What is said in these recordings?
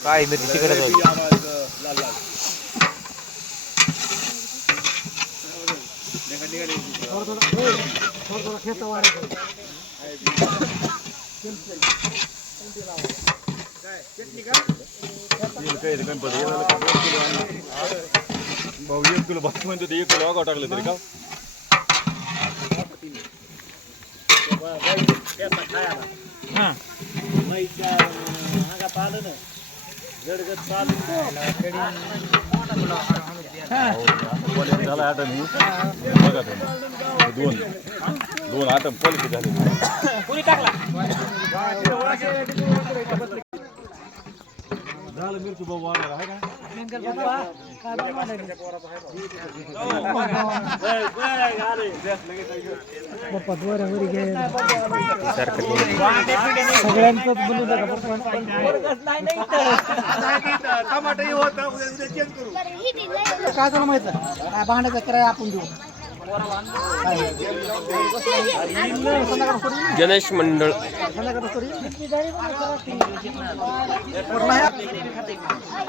काय मिरची तिकडे जाईल. भाऊ 1 किलो भात म्हणतो 1 किलो आगाव टाकलं तरी का झाला आटम बघा दोन आटम क्वालिटी झाले झालं मिरची बाबू वाढला आहे काय तुला माहित काय भांड्याचा किराया आपण देऊ. गणेश मंडळ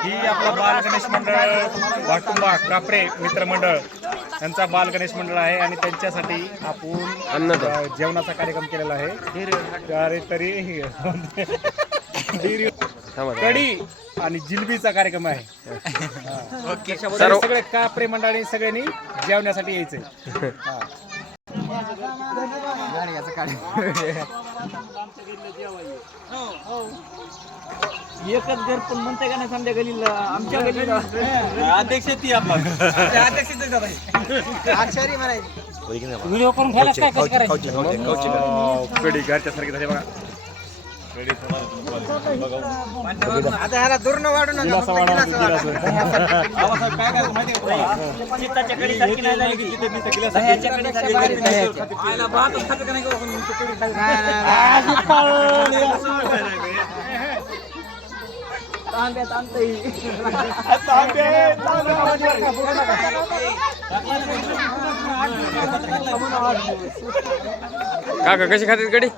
ही आपला बाल गणेश मंडळ वाटुंबा कापरे मित्रमंडळ यांचा बाल गणेश मंडळ आहे आणि त्यांच्यासाठी आपण जेवणाचा कार्यक्रम केलेला आहे. तरी कढी आणि जिलबीचा कार्यक्रम आहे. सगळे कापरे मंडळी सगळ्यांनी जेवण्यासाठी यायचंय. एकच घर पण म्हणते का नाही समजा गलीला आमच्या गलीला अध्यक्ष ती आपण अक्षरी म्हणायची व्हिडिओ करून घ्यायला काय कसं करायचं. कढी घरच्या सारखी झाली बघा. आता ह्याला दूर न वाढू नका. काका कशी खातात गडी.